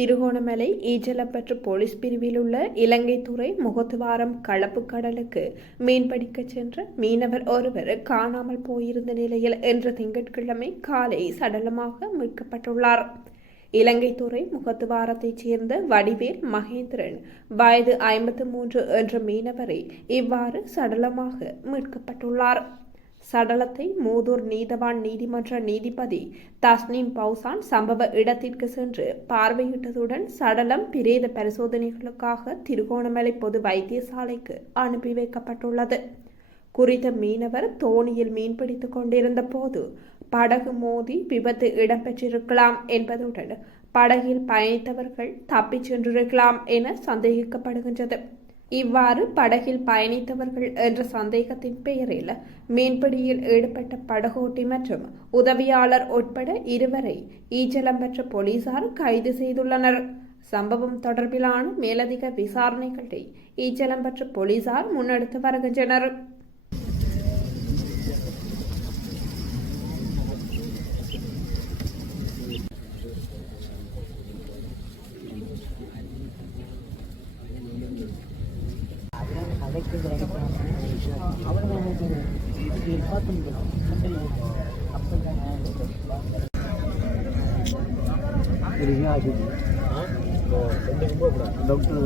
Trincomalee ஈஜலப்பற்று police பிரிவில் உள்ள இலங்கை துறை முகத்துவாரம் களப்பு கடலுக்கு மீன்பிடிக்க சென்ற மீனவர் ஒருவர் காணாமல் போயிருந்த நிலையில் இன்று திங்கட்கிழமை காலை சடலமாக மீட்கப்பட்டுள்ளார். இலங்கை துறை முகத்துவாரத்தைச் சேர்ந்த வடிவேல் மகேந்திரன் வயது ஐம்பத்து மூன்று என்ற மீனவரை இவ்வாறு சடலமாக மீட்கப்பட்டுள்ளார். சடலத்தை மூதூர் நீதவான் நீதிமன்ற நீதிபதி தஸ்னீம் பௌசான் சம்பவ இடத்திற்கு சென்று பார்வையிட்டதுடன் சடலம் பிரேத பரிசோதனைகளுக்காக திருகோணமலை பொது வைத்தியசாலைக்கு அனுப்பி வைக்கப்பட்டுள்ளது. குறித்த மீனவர் தோணியில் மீன்பிடித்துக் கொண்டிருந்த போது படகு மோதி விபத்து இடம்பெற்றிருக்கலாம் என்பதுடன் படகில் பயணித்தவர்கள் தப்பிச் சென்றிருக்கலாம் என சந்தேகிக்கப்படுகின்றது. இவ்வாறு படகில் பயணித்தவர்கள் என்ற சந்தேகத்தின் பெயரில் மீன்பிடியில் ஈடுபட்ட படகோட்டி மற்றும் உதவியாளர் உட்பட இருவரை ஈச்சலம் பெற்ற போலீசார் கைது செய்துள்ளனர். சம்பவம் தொடர்பிலான மேலதிக விசாரணைகளை ஈச்சலம் பெற்ற போலீசார் முன்னெடுத்து வருகின்றனர். ಪ್ರಯತ್ನಗಳಾಗಿತ್ತು ಅವರ ನಿರ್ವಾತನಗಳು ಡಾಕ್ಟರ್